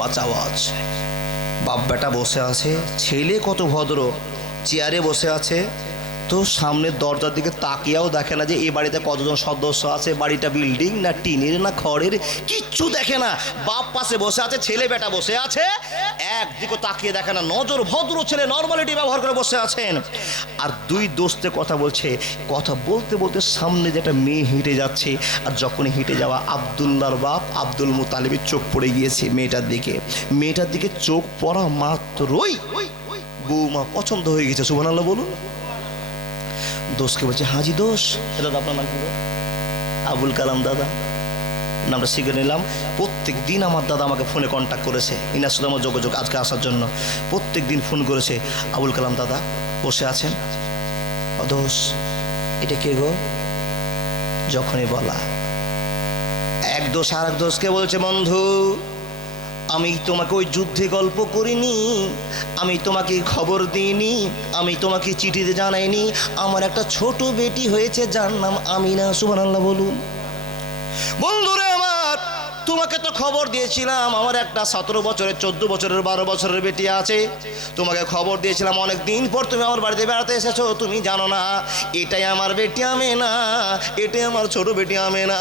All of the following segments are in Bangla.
মাছ আওয়াজ। বাপ বেটা বসে আছে, ছেলে কত ভদ্র, চেয়ারে বসে আছে, তো সামনের দরজার দিকে তাকিয়েও দেখে না যে এই বাড়িতে কতজন সদস্য আছে, বাড়িটা বিল্ডিং না টিনের না খড়ের, কিচ্ছু দেখে না। বাপ পাশে বসে আছে, ছেলে বেটা বসে আছে, একদিকে তাকিয়ে দেখে না। নজর ভদ্র ছেলে, নর্মালিটি ব্যবহার করে বসে আছেন। আর দুই দোস্তে কথা বলছে, কথা বলতে বলতে সামনে যে একটা মেয়ে হেঁটে যাচ্ছে, আর যখনই হেঁটে যাওয়া আবদুল্লাহর বাপ আব্দুল মুতালিবের চোখ পড়ে গিয়েছে মেয়েটার দিকে। মেয়েটার দিকে চোখ পড়া মাত্রই বৌমা পছন্দ হয়ে গেছে। সুবহানাল্লাহ বলুন। দোষকে বলছে, হাজি দোষ, এটা আপনার নাম কি? আবুল কালাম দাদা, নামটা শিখে নিলাম। প্রত্যেক দিন আমার দাদা আমাকে ফোনে কন্ট্যাক্ট করেছে, ইনার সাথে আমার যোগাযোগ আজকে আসার জন্য। প্রত্যেক দিন ফোন করেছে, আবুল কালাম দাদা বসে আছেন। দোষ, এটা কে গো? যখনই বলা, এক দোষ আর এক দোষকে বলছে, বন্ধু আমি তোমাকে ওই যুদ্ধে গল্প করিনি, আমি তোমাকে খবর দিইনি, আমি তোমাকে চিঠিতে জানাইনি, আমার একটা ছোট বেটি হয়েছে যার নাম আমিনা। সুবহানাল্লাহ বলুন। বন্ধুরে আমার, তোমাকে তো খবর দিয়েছিলাম আমার একটা 17 বছরের 14 বছরের 12 বছরের বেটি আছে। তোমাকে খবর দিয়েছিলাম অনেক দিন পর তুমি আমার বাড়িতে বেড়াতে এসেছো, তুমি জানো না এটাই আমার বেটি আমেনা, এটাই আমার ছোট বেটি আমেনা।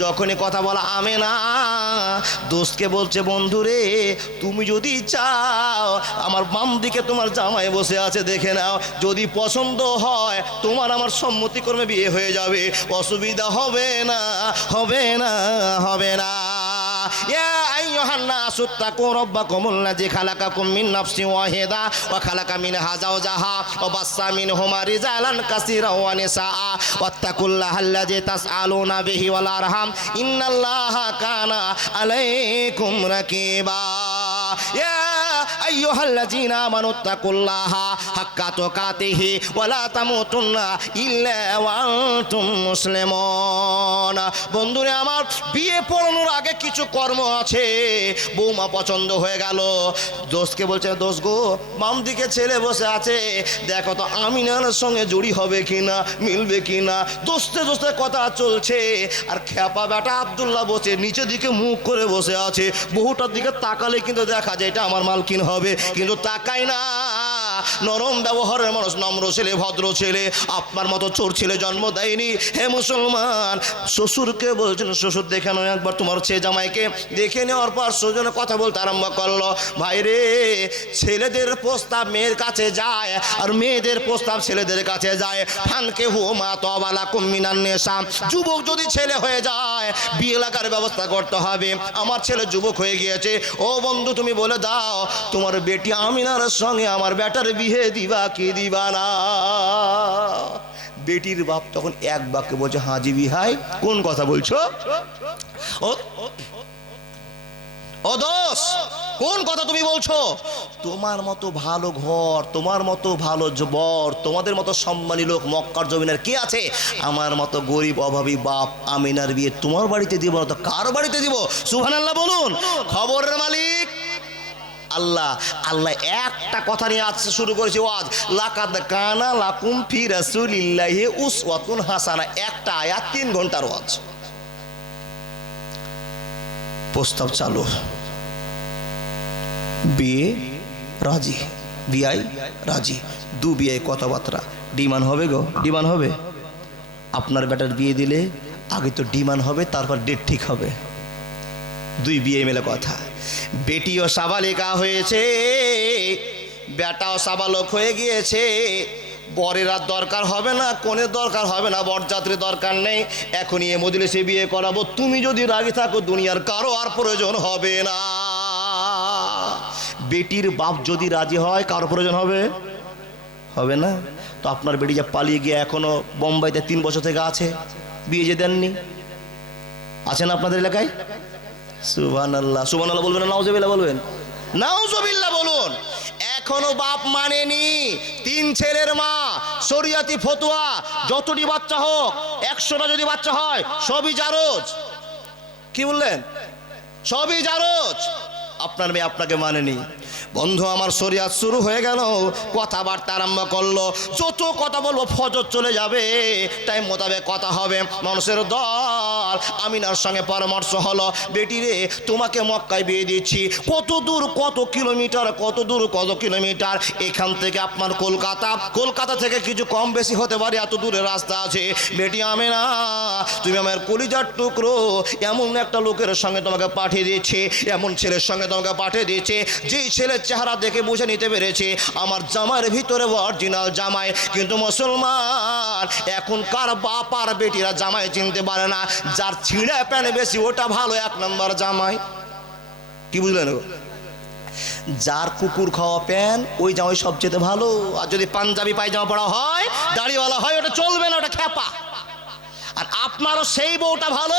যখনই কথা বলা আমেনা, দোস্তকে বলছে, বন্ধুরে তুমি যদি চাও আমার বাম দিকে তোমার জামাই বসে আছে, দেখে নাও, যদি পছন্দ হয় তোমার আমার সম্মতিক্রমে বিয়ে হয়ে যাবে, অসুবিধা হবে না, হবে না, হবে না। ইয়া আইয়ুহান নাসু তাকু রাব্বাকুমুল লাযী খালাকাকুম মিন নাফসিন ওয়াহিদা ওয়া খালাকা মিনহা যাওজাহা ওয়া বাসসা মিনহুমা রিজালান কাসীরান ওয়া নিসাআ ওয়াত্তাকুল্লাহাল্লাযী তাসআলুনা বিহি ওয়াল আরহাম ইন্নাল্লাহা কানা আলাইকুম রাকীবা। ইয়া আইয়ুহাল্লাযীনা আমানুত্তাকুল্লাহা হাক্কা তুকাতিহি ওয়া লা তামুতুন্না ইল্লা ওয়া আনতুম মুসলিমুন। বন্ধুরা আমার, বিয়ে পড়ানোর আগে কিছু কর্ম আছে। বৌমা পছন্দ হয়ে গেল, দোস্তকে বলছে, দোস্ত গো বাম দিকে ছেলে বসে আছে, দেখো তো আমিনার সঙ্গে জুড়ি হবে কিনা, মিলবে কিনা। দোস্তে দোস্তে কথা চলছে, আর খ্যাপা বেটা আব্দুল্লাহ বসে নিচের দিকে মুখ করে বসে আছে। বহুটার দিকে তাকালে কিন্তু দেখা যায় এটা আমার মালকিন হবে, কিন্তু তাকাই না। নরম ব্যবহারের মানুষ, নম্র ছেলে, ভদ্র ছেলে, আপনার মতো চোর ছেলে জন্ম দেয়নি। হে মুসলমান, শ্বশুরকে বলছেন, শ্বশুর দেখে নাও একবার তোমার ছেলে জামাইকে। দেখে নেওয়ার পর সুজনে কথা বলতে আরম্ভ করলো, ভাই রে, ছেলেদের প্রস্তাব মেয়ের কাছে যায় আর মেয়েদের প্রস্তাব ছেলেদের কাছে যায়। ফানকে হুমা তবালাকুম মিনান নিসা, যুবক যদি ছেলে হয়ে যায় বিয়ে লাগার ব্যবস্থা করতে হবে। আমার ছেলে যুবক হয়ে গিয়েছে, ও বন্ধু তুমি বলে দাও তোমার বেটি আমিনার সঙ্গে আমার বেটার বিয়ে দিবা কি দিবা না? বেটির বাপ তখন এক বাক্যে বলছে, হাজি বিহাই কোন কথা বলছো? ও দোষ, কোন কথা তুমি বলছো? তোমার মতো ভালো ঘর, তোমার মতো ভালো বর, তোমাদের মতো সম্মানী লোক মক্কার জমিনের কে আছে? আমার মতো গরিব অভাবী বাপ আমিনার বিয়ে তোমার বাড়িতে দিব না তো কার বাড়িতে দিব? সুবহানাল্লাহ বলুন। খবরের মালিক আল্লাহ। আল্লাহ একটা কথা নিয়ে আজ শুরু করেছে ওয়াজ, লাকাদ কানা লাকুম ফি রাসূলিল্লাহি উসওয়াতুন হাসানা। একটা আয়াত 3 ঘন্টার ওয়াজ। প্রস্তাব চালু, বিয়ে রাজি, বিয়াই রাজি, দু বিয়ে কথাবার্তা। ডিমান্ড হবে গো, ডিমান্ড হবে। আপনার বেটার বিয়ে দিলে আগে তো ডিমান্ড হবে, তারপর ডেট ঠিক হবে। দুই বিয়ে মেলে কথা। বেটিও সাবালিকা হয়েছে, বেটাও সাবালক হয়ে গিয়েছে। বরের আর দরকার হবে না, কোনের দরকার হবে না, বরযাত্রী দরকার নেই। এখনই এ মজলিসে বিয়ে করাবো। তুমি যদি রাজি থাকো দুনিয়ার কারো আর প্রয়োজন হবে না। বেটির বাপ যদি রাজি হয় কারো প্রয়োজন হবে? হবে না। তো আপনার বেটি যা পালিয়ে গিয়ে এখনো বোম্বাইতে 3 বছর থেকে আছে, বিয়ে যে দেননি, আছেন আপনাদের এলাকায়? সুবহানাল্লাহ, সুবহানাল্লাহ বলবেন না নাউজুবিল্লাহ বলবেন? নাউজুবিল্লাহ বলুন। এখনো বাপ মানেনি। 3 ছেলের মা, শরিয়াতি ফতোয়া, যতটি বাচ্চা হোক, 100টা যদি বাচ্চা হয় সবই জারজ। কি বললেন? সবই জারজ। আপনার মেয়ে আপনাকে মানেনি। বন্ধু আমার শরিয়াত শুরু হয়ে গেল, কথাবার্তা আরম্ভ করলো। যত কথা বলবো ফজর চলে যাবে, টাইম মোতাবেক কথা হবে। মানুষের দল আমিনার সঙ্গে পরামর্শ হলো, বেটি রে তোমাকে মক্কায় বিয়ে দিচ্ছি। কত দূর, কত কিলোমিটার, কত দূর, কত কিলোমিটার। এখান থেকে আপনার কলকাতা থেকে কিছু কম বেশি হতে পারে, এত দূরের রাস্তা আছে। বেটি আমিনা, তুমি আমার কলিজার টুকরো, এমন একটা লোকের সঙ্গে তোমাকে পাঠিয়ে দিচ্ছে, এমন ছেলের সঙ্গে তোমাকে পাঠিয়ে দিচ্ছে, যেই ছেলের চেহারা দেখে বুঝে নিতে পেরেছে আমার জামাইয়ের ভিতরে অরিজিনাল জামাই। কিন্তু মুসলমান, এখনকার বাপ আর বেটিরা জামাই চিনতে পারে না। যার ছিঁড়ে প্যান্ট বেশি ওটা ভালো, 1 নম্বর জামাই। কি বুঝলেন? যার কুকুর খাওয়া প্যান্ট ওই জামাই সবচেয়ে ভালো। আর যদি পাঞ্জাবি পায়জামা পরা হয়, দাড়িওয়ালা হয়, ওটা চলবে না, ওটা খ্যাপা। আর আপনারও সেই বউটা ভালো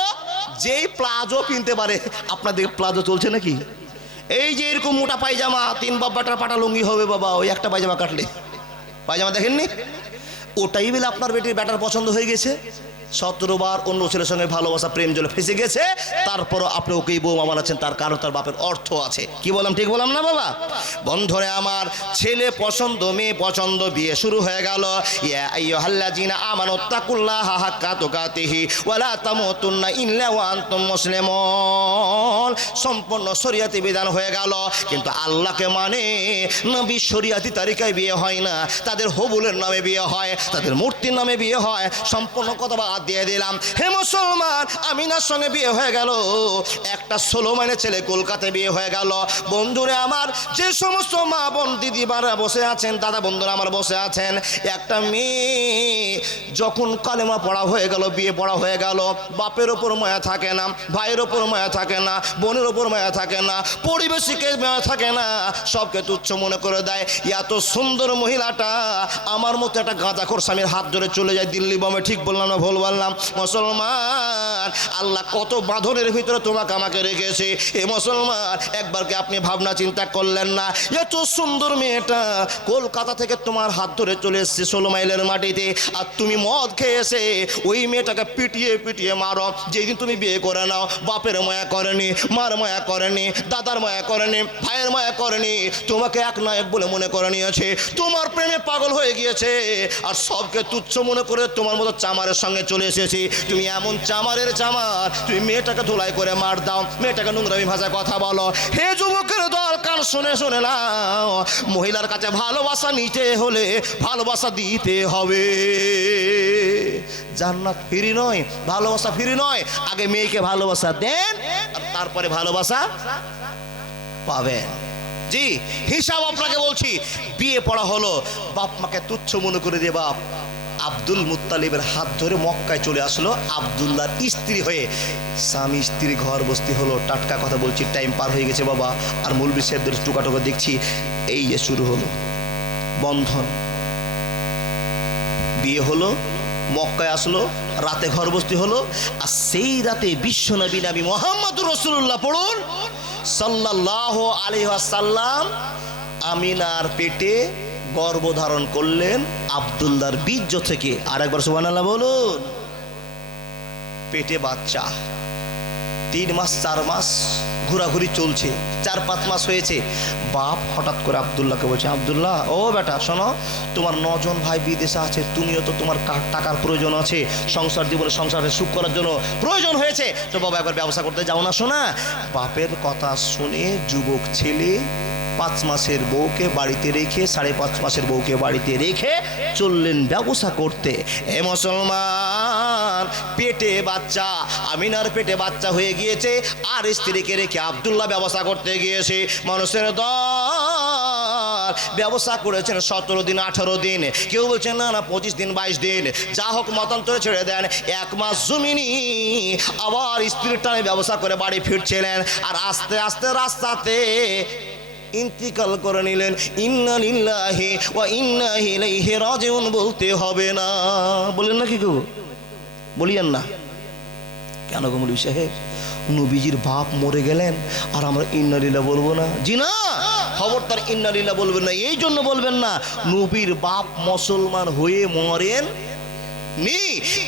যেই প্লাজো কিনতে পারে। আপনাদের প্লাজো চলছে নাকি? এই যে এরকম মোটা পায়জামা, 3 বাব্বাটার পাটা লুঙ্গি হবে বাবা, ওই একটা পায়জামা কাটলে। পায়জামা দেখেননি? ওটাই বলে আপনার বেটির ব্যাটার পছন্দ হয়ে গেছে। 17 বার অন্য ছেলের সঙ্গে ভালোবাসা প্রেম জলে ফেসে গেছে, তারপরও আপনি ওকেই বৌমা বানাচ্ছেন। তার কারণ তার বাপের অর্থ আছে। কি বললাম, ঠিক বললাম না বাবা? বন্ধুরে আমার, ছেলে পছন্দ, মেয়ে পছন্দ, বিয়ে শুরু হয়ে গেল। ইয়া আইয়ুহাল্লাযিনা আমানুত্তাকুল্লাহা হাক্কা তুকাতিহি ওয়া লা তামুতুন্না ইল্লা ওয়া আনতুম মুসলিমুন। সম্পূর্ণ শরীয়তি বিধান হয়ে গেল, কিন্তু আল্লাহকে মানে নবী শরীয়তি তরিকায় বিয়ে হয় না। তাদের হবুলের নামে বিয়ে হয়, তাদের মূর্তির নামে বিয়ে হয়। সম্পূর্ণ কথা বাদ দিয়ে দিলাম। হে মুসলমান, আমিনার সঙ্গে বিয়ে হয়ে গেল, একটা 16 মাইনের ছেলে কলকাতায় বিয়ে হয়ে গেল। বন্ধুরা আমার, যে সমস্ত মা বোন দিদিমারা বসে আছেন, দাদা বন্ধুরা আমার বসে আছেন, একটা মেয়ে যখন কালেমা পড়া হয়ে গেল, বিয়ে পড়া হয়ে গেল, বাপের ওপর মায়া থাকে না, ভাইয়ের ওপর মায়া থাকে না, বোনের ওপর মায়া থাকে না, পরিবেশকে মায়া থাকে না, সবকে তুচ্ছ মনে করে দেয়। এত সুন্দর মহিলাটা আমার মতো একটা গাঁজাখোর স্বামীর হাত ধরে চলে যায় দিল্লি বোমে। ঠিক বললাম না ভুল বললাম? মুসলমান, আল্লাহ কত বাঁধনের ভিতরে তোমাকে আমাকে রেখেছে। এ মুসলমান, একবার কি আপনি ভাবনা চিন্তা করলেন না? এত সুন্দর মেয়েটা কলকাতা থেকে তোমার হাত ধরে চলে এসছে 16 মাইলের মাটিতে, আর তুমি মদ খেয়ে এসে ওই মেয়েটাকে পিটিয়ে পিটিয়ে মারো। যেদিন তুমি বিয়ে করে নাও, বাপের মায়া করেনি, মার মায়া করেনি, দাদার মায়া করেনি, ভাইয়ের মায়া করেনি, তোমাকে এক নায়ক বলে মনে করে নিয়েছে, তোমার প্রেমে পাগল হয়ে গিয়েছে, আর সবকে তুচ্ছ মনে করে তোমার মতো চামারের সঙ্গে চলে এসেছি। তুমি এমন চামারের চামার, তুমি মেয়েটাকে ধুলাই করে মার দাও, মেয়েটাকে নোংরামি ভাষায় কথা বলো। হে যুবকের দল, কান শুনে শুনে নাও, মহিলার কাছে ভালোবাসা নিতে হলে ভালোবাসা দিতে হবে। জান্নাত ফ্রি নয়, ভালোবাসা ফ্রি নয়। আগে মেয়েকে ভালোবাসা দেন, আর তারপরে ভালোবাসা পাবেন। জি, হিসাব আপনাকে বলছি। বিয়ে পড়া হলো, বাপ মাকে তুচ্ছ মনে করে দিয়ে বাপ আব্দুল মুত্তালিবের হাত ধরে মক্কায় চলে আসলো আব্দুল্লাহর স্ত্রী হয়ে। স্বামী স্ত্রী ঘর বস্তি হলো। টাটকা কথা বলছি, টাইম পার হয়ে গেছে বাবা। আর মৌলবি সাহেবদের টুকাটুকা দেখছি। এই যে শুরু হলো বন্ধন, বিয়ে হলো, মক্কায় আসলো, রাতে ঘর বস্তি হলো। আর সেই রাতে বিশ্বনবী নবী মুহাম্মদুর রাসূলুল্লাহ পড়ুন সাল্লাল্লাহু আলাইহি ওয়াসাল্লাম আমিনার পেটে গর্ভধারণ করলেন আব্দুল্লাহর বীর্য থেকে। আরেকবার সুবহানাল্লাহ বলুন। পেটে বাচ্চা, 3 মাস 4 মাস ঘোরাঘুরি চলছে, 4-5 মাস হয়েছে। বাপ হঠাৎ করে আব্দুল্লাহকে বলছে, আব্দুল্লাহ ও বেটা শোনো, তোমার 9 জন ভাই বিদেশে আছে, তুমিও তো তোমার টাকার প্রয়োজন আছে, সংসার জীবনে সংসারে সুখ করার জন্য প্রয়োজন হয়েছে, তো বাবা একবার ব্যবসা করতে যাও না। শোনা, বাপের কথা শুনে যুবক ছেলে 5 মাসের বউকে বাড়িতে রেখে, 5.5 মাসের বউকে বাড়িতে রেখে চললেন ব্যবসা করতে। এ মুসলমান, পেটে বাচ্চা, আমিনার পেটে বাচ্চা হয়ে গিয়েছে, আর স্ত্রীকে রেখে আব্দুল্লাহ ব্যবসা করতে গিয়েছে। মানুষের দল ব্যবসা করেছেন 17 দিন 18 দিন, কেউ বলছেন না না 25 দিন 22 দিন, যা হোক মতান্তরে ছেড়ে দেন। 1 মাস জমিনি আবার স্ত্রীর টানে ব্যবসা করে বাড়ি ফিরছিলেন, আর আস্তে আস্তে রাস্তাতে ইন্তিকাল করে নিলেন। ইন্না লিল্লাহি ওয়া ইন্না ইলাইহি রাজিউন বলতে হবে না, বলেন না? কি গো বলিয়েন না কেন গো মৌলভী সাহেব? নবীজির বাপ মরে গেলেন আর আমরা ইন্না লিল্লাহ বলবো না? জি না, খবরদার ইন্না লিল্লাহ বলবেন না। এই জন্য বলবেন না, নবীর বাপ মুসলমান হয়ে মরেন নি,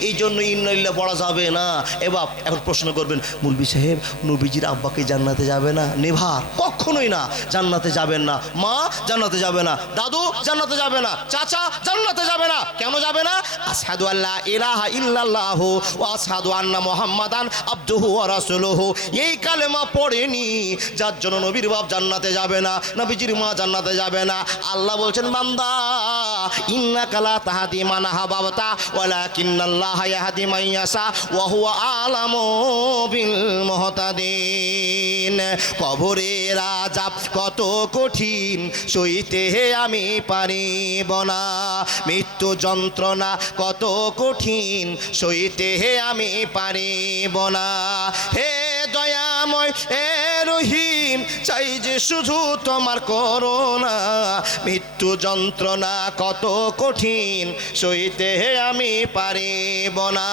এই জন্য ইন্নালিল্লাহ পড়া যাবে না। এবার এখন প্রশ্ন করবেন, মুলবি সাহেব নবীজির আব্বাকে জান্নাতে যাবে না? নেভার, কখনোই না, জান্নাতে যাবেন না। মা জান্নাতে যাবে না, দাদু জান্নাতে যাবে না, চাচা জান্নাতে যাবে না। কেন যাবে না? আশহাদু আল্লা ইলাহা ইল্লাল্লাহু ওয়া আশহাদু আন্না মুহাম্মাদান আবদুহু ওয়া রাসূলুহু, এই কালেমা পড়েনি, যার জন্য নবীর বাপ জান্নাতে যাবে না, নবীজির মা জান্নাতে যাবে না। আল্লাহ বলছেন, বান্দা ইন্নাকা লা তাহদি মান আহবাবতা ওয়ালাকিন্নাল্লাহা ইয়াহদি মান ইয়াশা ওয়া হুয়া আলামু বিল মুহতাদিন। কবরের আযাব কত কঠিন সইতে আমি পারিব না, মৃত্যু যন্ত্রণা কত কঠিন সইতে আমি পারিব না। হে দয়াময় হে রহিম, চাই যে শুধু তোমার করুণা, মৃত্যু যন্ত্রণা কত কঠিন সইতে আমি পারিব না।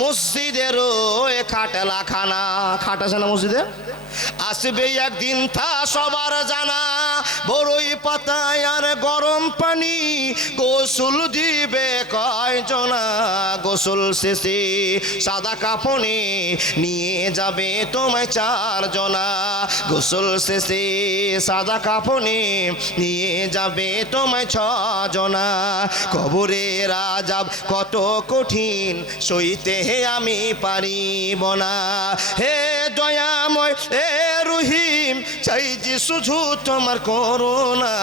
মসজিদের খাটলা খানা, খাট আছে না মসজিদে? আসবে একদিন তা সবার জানা, বড়ই পাতায় আর গরম পানি, গোসল দিবে কয়জনা, গোসল শেষে সাদা কাফনে নিয়ে যাবে তোমায় চারজনা, গোসল শেষে সাদা কাফনে নিয়ে যাবে তোমায় ছজনা। কবরের আযাব কত কঠিন সইতে আমি পারিব না। হে দয়াময় হে রহিম, চাই যে শুধু তোমার করুণা,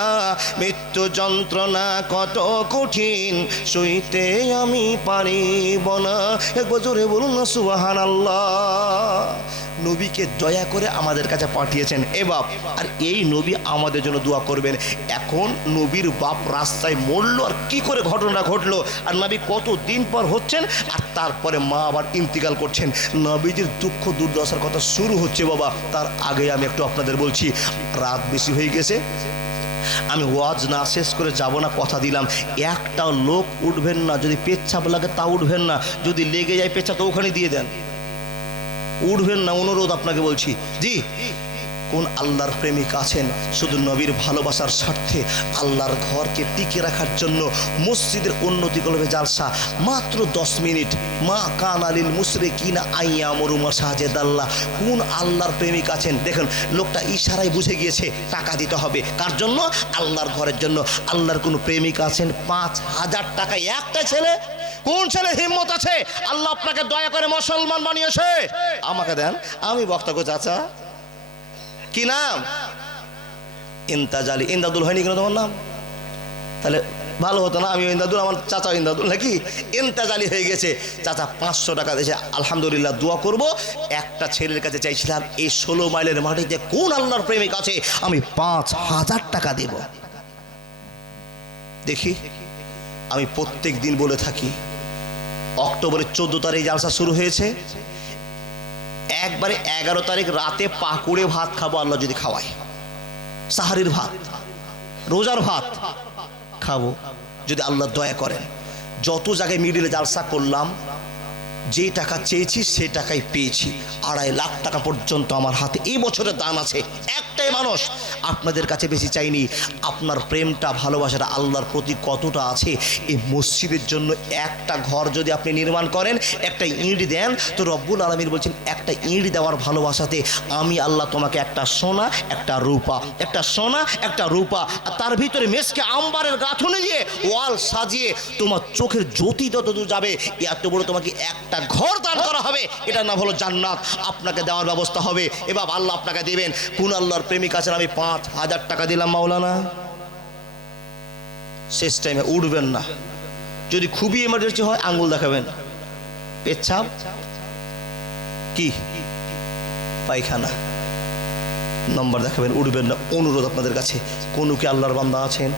মৃত্যু যন্ত্রণা কত কঠিন সইতে আমি পারিব না। একবার জোরে বলুন না সুবহানাল্লাহ। নবীকে দয়া করে আমাদের কাছে পাঠিয়েছেন এ বাপ, আর এই নবী আমাদের জন্য দোয়া করবেন। এখন নবীর বাপ রাস্তায় মরলো, আর কি করে ঘটনা ঘটলো, আর নবী কত দিন পর হচ্ছেন, আর তারপরে মা আবার ইন্তিকাল করছেন। নবীজির দুঃখ দুর্দশার কথা শুরু হচ্ছে বাবা। তার আগে আমি একটু আপনাদের বলছি, রাত বেশি হয়ে গেছে, আমি ওয়াজ না শেষ করে যাব না, কথা দিলাম। একটা লোক উঠবেন না, যদি পেচ্ছাপ লাগে তা উঠবেন না, যদি লেগে যায় পেচ্ছাপ তো ওখানে দিয়ে দেন, উঠবেন না, অনুরোধ আপনাকে বলছি। জি, কোন আল্লাহর প্রেমিক আছেন শুধু নবীর ভালোবাসার স্বার্থে আল্লাহর ঘরকে টিকে রাখার জন্য মসজিদের উন্নতি করবে জালসা, মাত্র 10 মিনিট, মা কানালিল মুশরিকিনা আইয়ামুরু মাসাজিদাল্লাহ। কোন আল্লাহর প্রেমিক আছেন দেখেন, লোকটা ইশারায় বুঝে গিয়েছে টাকা দিতে হবে, কার জন্য? আল্লাহর ঘরের জন্য। আল্লাহর কোন প্রেমিক আছেন 5000 টাকা একটা ছেলে? কোন ছেলে হিম্মত আছে? আল্লাহ আপনাকে দয়া করে মুসলমান বানিয়েছে, আমাকে দেন, আমি বক্তা গো। চাচা কি নাম? ইন্তাজালি। ইন্দাদুল হয়নি কেন তোমার নাম? তাহলে ভালো হতো না, আমি ইন্দাদুল, আমার চাচা ইন্দাদুল, নাকি? ইন্তাজালি হয়ে গেছে। চাচা 500 টাকা দিয়েছে, আলহামদুলিল্লাহ। দোয়া করব। একটা ছেলের কাছে চাইছিলাম, এই 16 মাইলের মাটিতে কোন আল্লাহর প্রেমিক আছে, আমি 5000 টাকা দেব। দেখি, আমি প্রত্যেক দিন বলে থাকি, অক্টোবরের 14 তারিখ জালসা শুরু হয়েছে, একবারে 11 তারিখ রাতে পাকুড়ে ভাত খাবো, আল্লাহ যদি খাওয়ায়। সাহারির ভাত, রোজার ভাত খাবো যদি আল্লাহ দয়া করেন। যত জায়গায় মিডিলে জালসা করলাম, যে টাকা চেয়েছি সে টাকাই পেয়েছি। 2.5 লাখ টাকা পর্যন্ত আমার হাতে এই বছরের দান আছে। একটাই মানুষ, আপনাদের কাছে বেশি চাইনি, আপনার প্রেমটা ভালোবাসাটা আল্লাহর প্রতি কতটা আছে। এই মসজিদের জন্য একটা ঘর যদি আপনি নির্মাণ করেন, একটা ইঁট দেন, তো রব্বুল আলামিন বলছেন একটা ইঁট দেওয়ার ভালোবাসাতে আমি আল্লাহ তোমাকে একটা সোনা একটা রূপা, একটা সোনা একটা রূপা, আর তার ভিতরে মেসকে আম্বারের গাঁথুনি দিয়ে ওয়াল সাজিয়ে তোমার চোখের জ্যোতি যতদূর যাবে এত বড় তোমাকে একটা ঘর দান করা হবে। এটার নাম হলো জান্নাত, আপনাকে দেওয়ার ব্যবস্থা হবে। এবার আল্লাহ আপনাকে দেবেন। কোন আল্লাহর প্রেমিক আছেন? আমি 5000 টাকা দিলাম মাওলানা, শেষ টাইমে উঠবেন না। যদি খুবই এমার্জেন্সি হয় আঙ্গুল দেখাবেন, পেচ্ছাপ কি পায়খানা নম্বর দেখাবেন, উঠবেন না। অনুরোধ আপনাদের কাছে, কোন কি আল্লাহর বান্দা আছেন